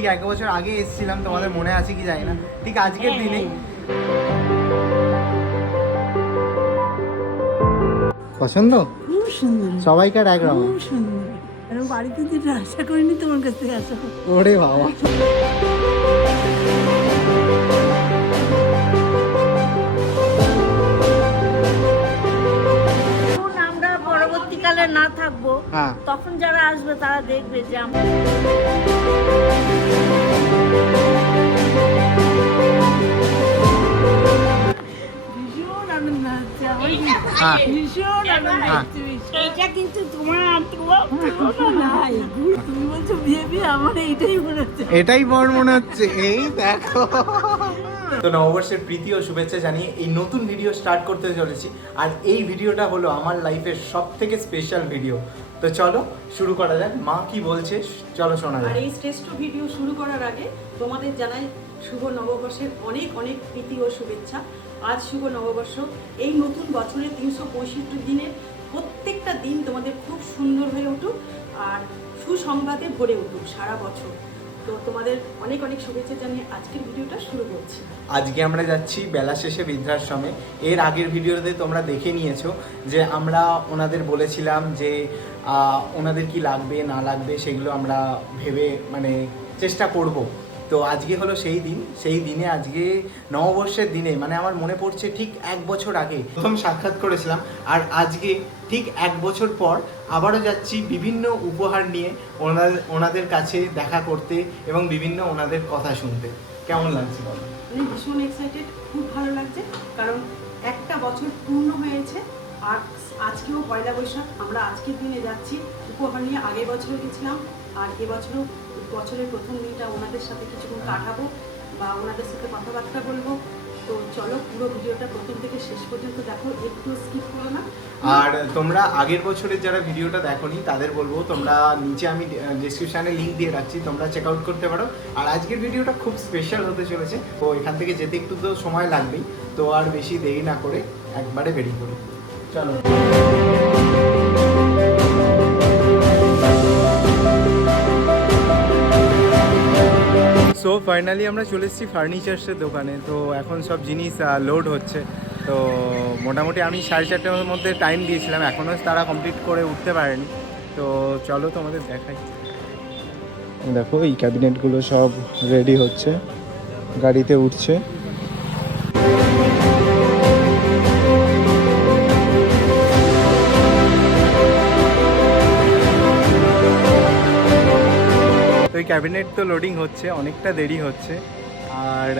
ঠিক এক বছর আগে এসেছিলাম তোমাদের মনে আছে কি জানি না। ঠিক আজকের দিনেই। দিনে পছন্দ সবাইকার এক রকম। খুব সুন্দর। আর বাড়িতে যেটা আশা করিনি তোমার কাছ থেকে আশা ওরে বাবা। পরবর্তীকালে না থাকব হ্যাঁ তখন যারা আসবে তারা দেখবে যে আমরা হ্যাঁ। ভীষণ আনন্দ হ্যাঁ। এটা কিন্তু তোমার। তুমি বলছো বিয়ে বিয়ে আমার এইটাই মনে হচ্ছে এটাই বড় মনে হচ্ছে এই দেখো তো নববর্ষের প্রীতি ও শুভেচ্ছা জানিয়ে এই নতুন ভিডিও স্টার্ট করতে চলেছি। আর এই ভিডিওটা হলো আমার লাইফের সব থেকে স্পেশাল ভিডিও তো চলো, শুরু করা যাক। মা কি বলছে? চলো শোনা আর এই শ্রেষ্ঠ ভিডিও শুরু করার আগে তোমাদের জানাই শুভ নববর্ষের অনেক অনেক প্রীতি ও শুভেচ্ছা। আজ শুভ নববর্ষ। এই নতুন বছরের তিনশো পঁয়ষট্টি দিনের প্রত্যেকটা দিন তোমাদের খুব সুন্দর হয়ে উঠুক আর সুসংবাদে ভরে উঠুক সারা বছর। তোমাদের অনেক অনেক শুভেচ্ছা জানিয়ে আজকের ভিডিওটা শুরু করছি। আজকে আমরা যাচ্ছি বেলা শেষে বৃদ্ধাশ্রমে। এর আগের ভিডিওতে তোমরা দেখে নিয়েছো যে আমরা ওনাদের বলেছিলাম যে ওনাদের কি লাগবে, না লাগবে সেগুলো আমরা ভেবে মানে চেষ্টা করব। তো আজকে হলো সেই দিন। সেই দিনে আজকে নববর্ষের দিনে মানে আমার মনে পড়ছে ঠিক এক বছর আগে প্রথম সাক্ষাৎ করেছিলাম। আর আজকে ঠিক এক বছর পর আবারও যাচ্ছি বিভিন্ন উপহার নিয়ে ওনাদের ওনাদের কাছে দেখা করতে এবং বিভিন্ন ওনাদের কথা শুনতে। কেমন লাগছে বলো? আমি ভীষণ এক্সাইটেড খুব ভালো লাগছে, কারণ একটা বছর পূর্ণ হয়েছে, আর আজকেও পয়লা বৈশাখ, আমরা আজকের দিনে যাচ্ছি, উপহার নিয়ে আগের বছরও গেছিলাম, আর এবছরও বছরের প্রথম দিনটা ওনাদের সাথে কিছুক্ষণ কাটাবো বা ওনাদের সাথে কথাবার্তা বলব। তো চলো পুরো ভিডিওটা প্রথম থেকে শেষ পর্যন্ত দেখো, একটু স্কিপ করো না। আর তোমরা আগের বছরের যারা ভিডিওটা দেখোনি, তাদের বলব তোমরা নিচে আমি ডিসক্রিপশানে লিঙ্ক দিয়ে রাখছি, তোমরা চেক আউট করতে পারো। আর আজকের ভিডিওটা খুব স্পেশাল হতে চলেছে, তো এখান থেকে যেতে একটু তো সময় লাগবেই, তো আর বেশি দেরি না করে একবারে বেরিয়ে পড়ি চলো। সো ফাইনালি আমরা চলে এসেছি ফার্নিচার্সের দোকানে। তো এখন সব জিনিস লোড হচ্ছে। তো মোটামুটি আমি সাড়ে চারটের মধ্যে টাইম দিয়েছিলাম। এখনও তারা কমপ্লিট করে উঠতে পারেনি। তো চলো তোমাদের দেখাই। দেখো, এই ক্যাবিনেটগুলো সব রেডি হচ্ছে। গাড়িতে উঠছে। ক্যাবিনেট তো লোডিং হচ্ছে অনেকটা দেরি হচ্ছে। আর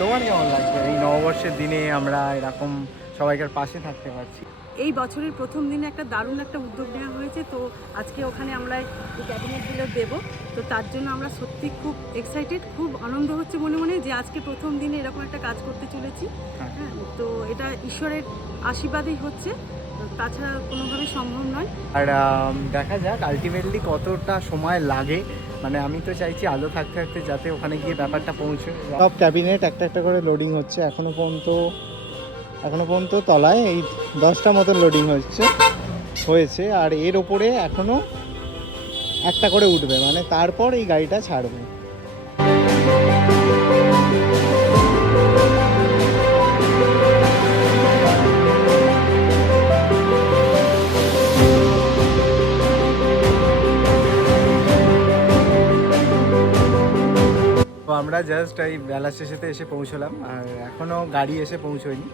তোমার কেমন লাগছে? এই নববর্ষের দিনে আমরা এরকম সবাইকার পাশে থাকতে পারছি। এই বছরের প্রথম দিনে একটা দারুণ একটা উদ্যোগ নেওয়া হয়েছে তো আজকে ওখানে আমরা এই ক্যাবিনেটগুলো দেবো। তো তার জন্য আমরা সত্যি খুব এক্সাইটেড খুব আনন্দ হচ্ছে মনে মনে যে আজকে প্রথম দিনে এরকম একটা কাজ করতে চলেছি। হ্যাঁ। হ্যাঁ তো এটা ঈশ্বরের আশীর্বাদেই হচ্ছে তাছাড়া কোনোভাবে সম্ভব নয়। আর দেখা যাক আলটিমেটলি কতটা সময় লাগে। মানে আমি তো চাইছি আলো থাকতে থাকতে যাতে ওখানে গিয়ে ব্যাপারটা পৌঁছে। সব ক্যাবিনেট একটা একটা করে লোডিং হচ্ছে। এখনও পর্যন্ত এখনও পর্যন্ত তলায় এই দশটা মতো লোডিং হচ্ছে, হয়েছে। আর এর ওপরে এখনও একটা করে উঠবে। মানে তারপর এই গাড়িটা ছাড়বে। আমরা জাস্ট এই বেলা শেষেতে এসে পৌঁছলাম আর এখনও গাড়ি এসে পৌঁছয়নি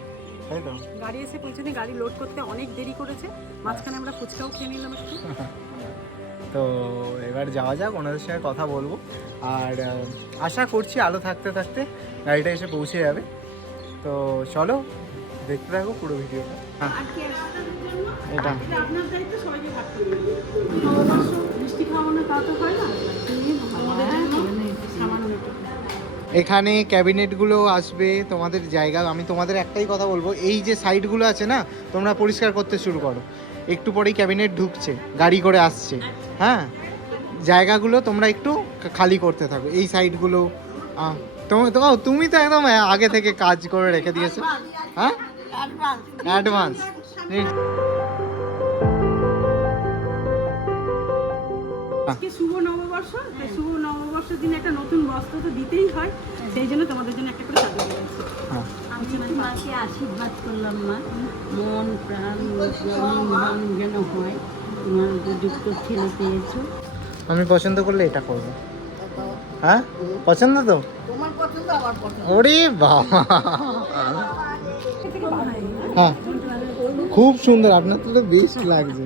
তাই তো? গাড়ি এসে পৌঁছাতে গাড়ি লোড করতে অনেক দেরি করেছে মাঝখানে আমরা ফুচকাও খেয়ে নিলাম একটু। তো এবার যাওয়া যাক ওনাদের সঙ্গে কথা বলব। আর আশা করছি আলো থাকতে থাকতে গাড়িটা এসে পৌঁছে যাবে। তো চলো দেখতে থাকো পুরো ভিডিওটা। হ্যাঁ। এটা। আপনার দায়িত্ব সবাইকে ভাগ করে মিষ্টি খাওয়ানো তা তো হয় না আমাদের জন্য সামান্য একটু এখানে ক্যাবিনেটগুলো আসবে তোমাদের জায়গা আমি তোমাদের একটাই কথা বলব এই যে সাইডগুলো আছে না তোমরা পরিষ্কার করতে শুরু করো। একটু পরেই ক্যাবিনেট ঢুকছে গাড়ি করে আসছে হ্যাঁ? জায়গাগুলো তোমরা একটু খালি করতে থাকো এই সাইডগুলো আহ, তোমা- তো তুমি তো একদম আগে থেকে কাজ করে রেখে দিয়েছ হ্যাঁ? অ্যাডভান্স শুভ নববর্ষ তাই শুভ নববর্ষ নববর্ষের দিনে একটা নতুন বস্ত্র তো দিতেই হয়। সেই জন্য তোমাদের জন্য একটা করে চাদর দিয়েছি। হ্যাঁ। আমি মাকে আশীর্বাদ করলাম মা। মন প্রাণ মন যেন হয় তোমার উপযুক্ত ছেলে পেয়েছ। আমি পছন্দ করলে এটা করব। হ্যাঁ? পছন্দ তো? তোমার পছন্দ আমার পছন্দ। ওরে বাবা। হ্যাঁ। খুব সুন্দর আপনার তো বেস্ট লাগছে।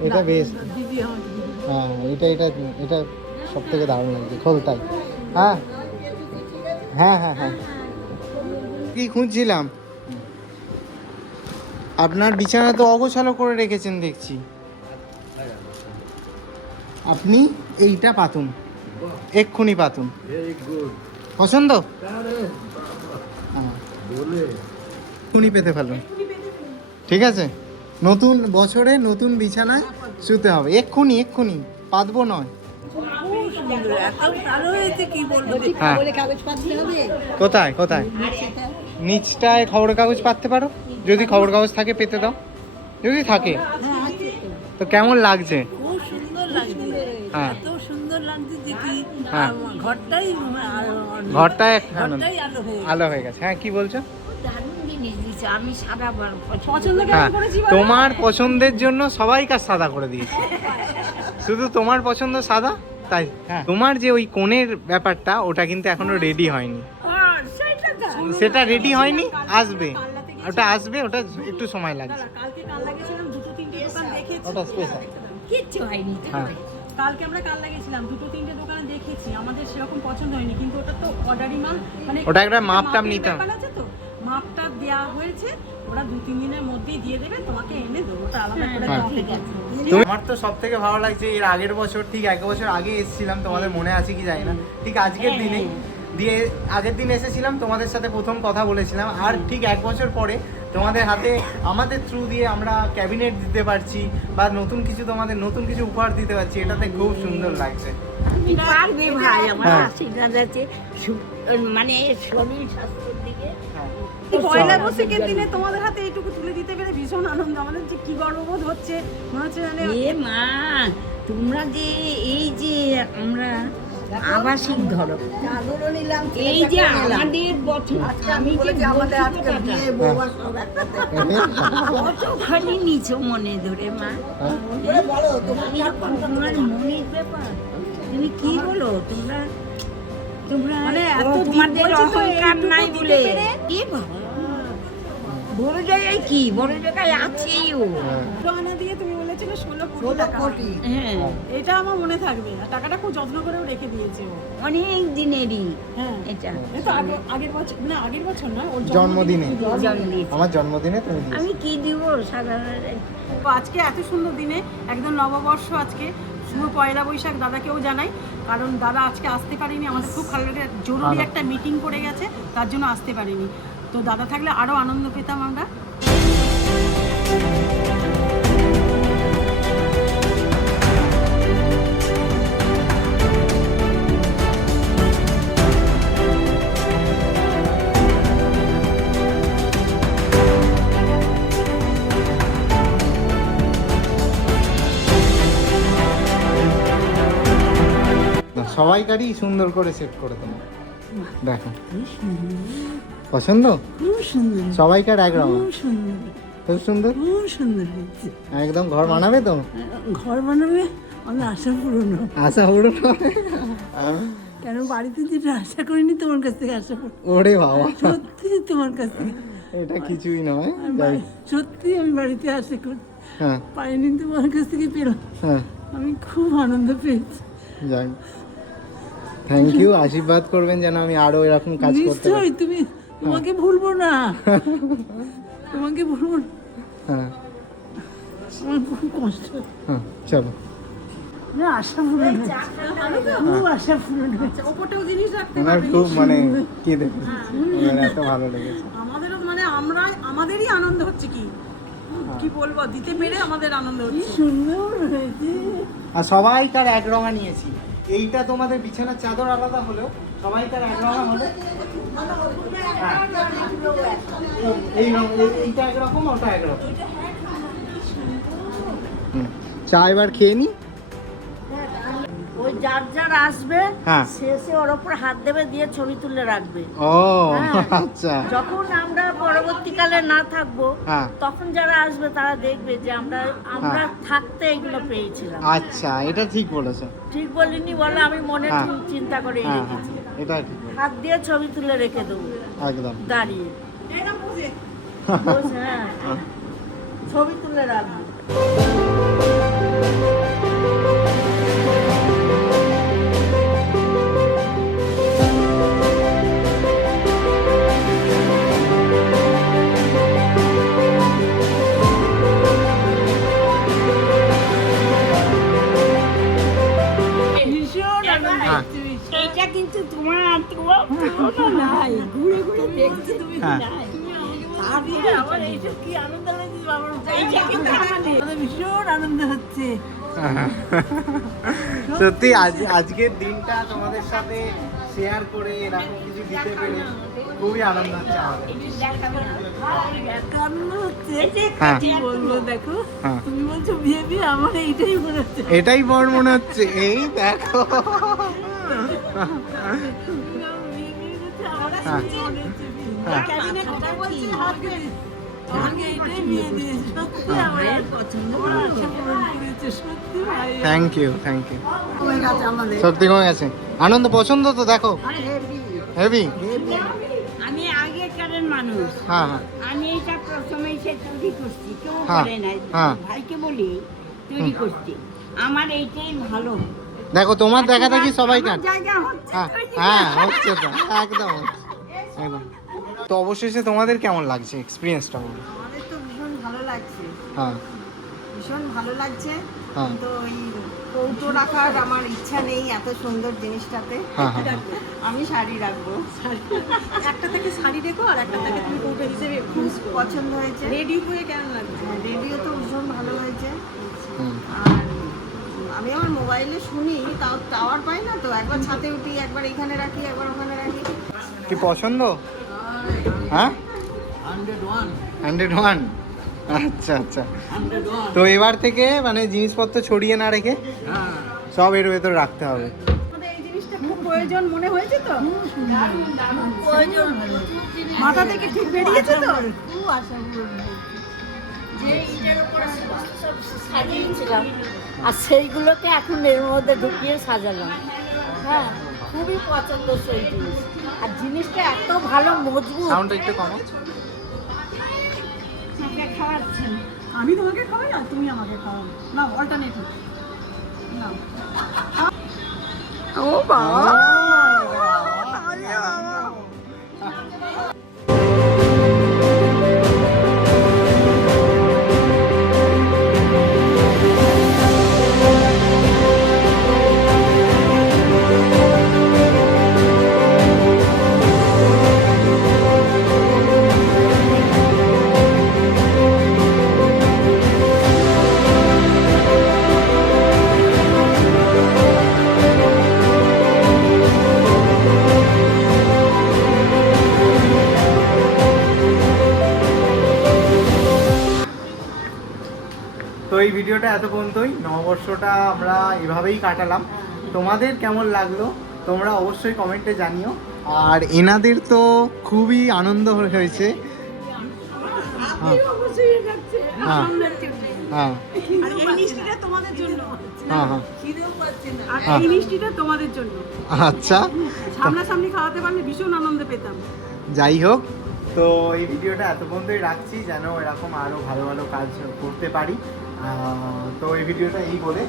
এটা বেস্ট। হ্যাঁ এটা এটা এটা সব থেকে দারুণ লাগছে খোলতাই হ্যাঁ? হ্যাঁ হ্যাঁ হ্যাঁ। কি খুঁজছিলাম? আপনার বিছানা তো অগোছালো করে রেখেছেন দেখছি। আপনি এইটা পাতুন। এক্ষুনি পাতুন। পছন্দ। এক্ষুনি পেতে ফেলুন ঠিক আছে? নতুন বছরে নতুন বিছানায় শুতে হবে। এক্ষুনি এক্ষুনি। পাতবো নয়। হ্যাঁ। কোথায় কোথায়? নিচটায় খবরের কাগজ পাততে পারো? যদি খবর কাগজ থাকে পেতে দাও। যদি থাকে। তো। কেমন লাগছে? হ্যাঁ। হ্যাঁ। ঘরটাই আলো- হয়ে গেছে। হ্যাঁ কি বলছো? জিনিস আমি পছন্দ হ্যাঁ? তোমার পছন্দের জন্য সবাই কাজ সাদা করে দিয়েছে। শুধু তোমার পছন্দ সাদা? তাই? হ্যাঁ। তোমার যে ওই কোণের ব্যাপারটা ওটা কিন্তু এখনও রেডি হয়নি। সেটা রেডি হয়নি আসবে। ওটা আসবে ওটা একটু সময় লাগছে কালকে কাল লাগিয়েছিলাম দুটো তিনটে দোকান দেখেছি ওটা স্পেশাল কিচ্ছু হয়নি হ্যাঁ। কালকে আমরা কাল লাগিয়েছিলাম দুটো তিনটে দোকানে দেখেছি আমাদের সেরকম পছন্দ হয়নি কিন্তু ওটা তো অর্ডারি মাল মানে ওটা একটা মাপ টাপ মাপের নিতে হবে। মাপটা দেওয়া হয়েছে ওরা দু তিন দিনের মধ্যেই দিয়ে দেবে তোমাকে এনে দেবো ওটা আলাদা করে হ্যাঁ। দেওয়া ঠিক আছে আমার তো সব থেকে ভালো লাগছে এর আগের বছর ঠিক এক বছর আগে এসেছিলাম তোমাদের মনে আছে কি জানি না ঠিক আজকের দিনে দিয়ে আগের দিন এসেছিলাম তোমাদের সাথে প্রথম কথা বলেছিলাম আর ঠিক এক বছর পরে তোমাদের হাতে আমাদের থ্রু দিয়ে আমরা ক্যাবিনেট দিতে পারছি বা নতুন কিছু তোমাদের নতুন কিছু উপহার দিতে পারছি এটাতে খুব সুন্দর লাগছে। পারবে ভাই আমার হ্যাঁ। আশীর্বাদ আছে। মানে শরীর স্বাস্থ্যের দিকে পয়লা বৈশাখের দিনে? তোমাদের হাতে এইটুকু তুলে দিতে পেরে ভীষণ আনন্দ। আমাদের যে কি গর্ববোধ হচ্ছে মনে হচ্ছে এ মা তোমরা যে এই যে আমরা আবাসিক ধরো এই যে আমাদের বছর আমি যে কতখানি নিচো মনে ধরে মা। তোমার মনের ব্যাপার তুমি কি বলো? তোমরা তোমরা মানে এত তোমাদের অহংকার নাই বলে। কি বাবা বড় জায়গায় কি? বড় জায়গায় আছেই ও আনা দিয়ে তুমি বলেছিলে ষোলো কোটি টাকা। হ্যাঁ। এটা আমার মনে থাকবে। আর টাকাটা খুব যত্ন করেও রেখে দিয়েছে ও। অনেক দিনেরই হ্যাঁ। এটা। আগে- আগের বছর না আগের বছর না ওর জন্মদিনে। জন্মদিন। আমার জন্মদিনে তুমি আমি কি দিব সাধারণ তো আজকে এত সুন্দর দিনে একদম নববর্ষ আজকে শুভ পয়লা বৈশাখ দাদাকেও জানাই কারণ দাদা আজকে আসতে পারেনি আমাদের খুব ভালো লাগে। জরুরি একটা মিটিং পড়ে গেছে তার জন্য আসতে পারিনি। তো দাদা থাকলে আরও আনন্দ পেতাম আমরা। সবাইকারই সুন্দর করে সেট করে দেবো। দেখো। পছন্দ? খুব সুন্দর। সবাইকার এক রকম খুব সুন্দর। খুব সুন্দর? খুব সুন্দর হয়েছে। একদম ঘর বানাবে তো? ঘর বানাবে? আমার আশা হবে। আশা ওরে কেন বাড়িতে যেটা আশা করিনি তোমার কাছ থেকে আশা করি। ওরে বাবা। সত্যি তোমার কাছ থেকে। এটা কিছুই নয়। আমি সত্যি আমি বাড়িতে আশা করি। হ্যাঁ। পাইনি তোমার কাছ থেকে পেলাম হ্যাঁ। আমি খুব আনন্দ পেয়েছি। যাই থ্যাংক ইউ আশীর্বাদ করবেন যেন আমি আরও এরকম কাজ করতে পারি। নিশ্চয়ই তুমি তোমাকে ভুলবো না। তোমাকে ভুলবো না। হ্যাঁ। আমার খুব কষ্ট। হ্যাঁ চলো। না আশা পূরণ খুব আশা পূরণ হয়েছে ওপরটাও জিনিস রাখতে পারবে খুব মানে এত ভালো লেগেছে। আমাদেরও মানে আমরা আমাদেরই আনন্দ হচ্ছে কি? কি বলব? দিতে পেরে আমাদের আনন্দ হচ্ছে। সুন্দর হয়েছে। আর সবাইকার এক রঙা নিয়েছি। এইটা তোমাদের বিছানার চাদর আলাদা হলেও সবাইকার এক রঙা হলে হ্যাঁ। এই রঙ এইটা একরকম ওটা একরকম। চা এবার খেয়ে নি? ওই যার যার আসবে হ্যাঁ। শেষে ওর ওপর হাত দেবে দিয়ে ছবি তুলে রাখবে। ও হ্যাঁ। আচ্ছা। যখন আমরা পরবর্তীকালে না থাকব হ্যাঁ। তখন যারা আসবে তারা দেখবে যে আমরা আমরা থাকতে এগুলো পেয়েছিলাম। আচ্ছা এটা ঠিক বলেছ ঠিক বলিনি বলে আমি মনে হ্যাঁ। চিন্তা করে হ্যাঁ হ্যাঁ। রেখেছি। এটা ঠিক। হাত দিয়ে ছবি তুলে রেখে দেবো। একদম। দাঁড়িয়ে। বলছে, হ্যাঁ। ছবি তুলে রাখব। এইটা কিন্তু তোমার তোমার নাই। ঘুরে ঘুরে দেখছি তুমি হ্যাঁ। নাই। তারপরে আমার এইসব কি আনন্দ লাগছে আমার এইটা কিন্তু ভীষণ আনন্দ হচ্ছে। সত্যি আজ আজকের দিনটা তোমাদের সাথে শেয়ার করে এরকম কিছু দিতে পেরে খুবই আনন্দ হচ্ছে আমাদের। হ্যাঁ। কি বলব দেখো। তুমি বলছো বিয়ে বিয়ে আমার এইটাই হচ্ছে। এটাই বড় মনে হচ্ছে। এই দেখো। থ্যাংক ইউ থ্যাংক ইউ গেছে আমাদের সত্যি কমে গেছে। আনন্দ পছন্দ তো দেখো। হেভি আমি আগেকারের মানুষ। হ্যাঁ হ্যাঁ। আমি এটা প্রথমে সে তৈরি করছি। কেউ হ্যাঁ, করে নাই। হ্যাঁ। ভাইকে বলি তৈরি করছি। আমার এইটাই ভালো। দেখো তোমার দেখা দেখি সবাই কান হ্যাঁ হ্যাঁ হচ্ছে তো। একদম একদম। তো অবশেষে তোমাদের কেমন লাগছে এক্সপিরিয়েন্সটা বলো? আমাদের তো ভীষণ ভালো লাগছে। হ্যাঁ। ভীষণ ভালো লাগছে। হ্যাঁ। তো ওই কৌটো রাখার আমার ইচ্ছা নেই এত সুন্দর জিনিসটাতে। হ্যাঁ হ্যাঁ আমি শাড়ি রাখব। একটা থেকে শাড়ি রেখো আর একটা থেকে তুমি কৌটো হিসেবে করো পছন্দ হয়েছে। রেডি হয়ে কেমন লাগছে? হ্যাঁ, রেডিও তো ভীষণ ভালো হয়েছে। আর আমি আমার মোবাইলে শুনি তাও টাওয়ার পাই না তো একবার ছাদে উঠি একবার এখানে রাখি একবার ওখানে রাখি। কি পছন্দ? হ্যাঁ? Hundred one. আচ্ছা আচ্ছা। তো এবার থেকে মানে জিনিসপত্র ছড়িয়ে না রেখে সব এর ভেতর রাখতে হবে। আমাদের এই জিনিসটা খুব প্রয়োজন মনে হয়েছে তো? মাথা থেকে ঠিক বেরিয়েছে তো? সাজিয়েছিলাম। আর সেইগুলোকে এখন এর মধ্যে ঢুকিয়ে সাজালাম। হ্যাঁ খুবই পছন্দ সেই জিনিস। আর জিনিসটা এত ভালো মজবুত। সাউন্ডটা একটু কমো। আমি তোমাকে খাওয়াই আর তুমি আমাকে খাওয়াও। না অল্টারনেটিভ না ও বাবা। এত পর্যন্তই নববর্ষটা আমরা এভাবেই কাটালাম। তোমাদের কেমন লাগল? তোমরা অবশ্যই কমেন্টে জানিও। আর এনাদের তো খুবই আনন্দ হয়েছে। হ্যাঁ। হ্যাঁ। হ্যাঁ। আর এই মিষ্টিটা তোমাদের জন্য। হ্যাঁ হ্যাঁ। আচ্ছা। সামনাসামনি খাওয়াতে পারলে ভীষণ আনন্দ পেতাম। যাই হোক তো এই ভিডিওটা এত পর্যন্তই রাখছি যেন এরকম আরও ভালো ভালো কাজ করতে পারি। তো এই ভিডিওটা এই বলে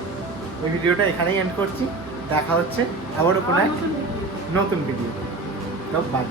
ওই ভিডিওটা এখানেই এন্ড করছি। দেখা হচ্ছে আবারও কোনো এক নতুন ভিডিও তো বাই।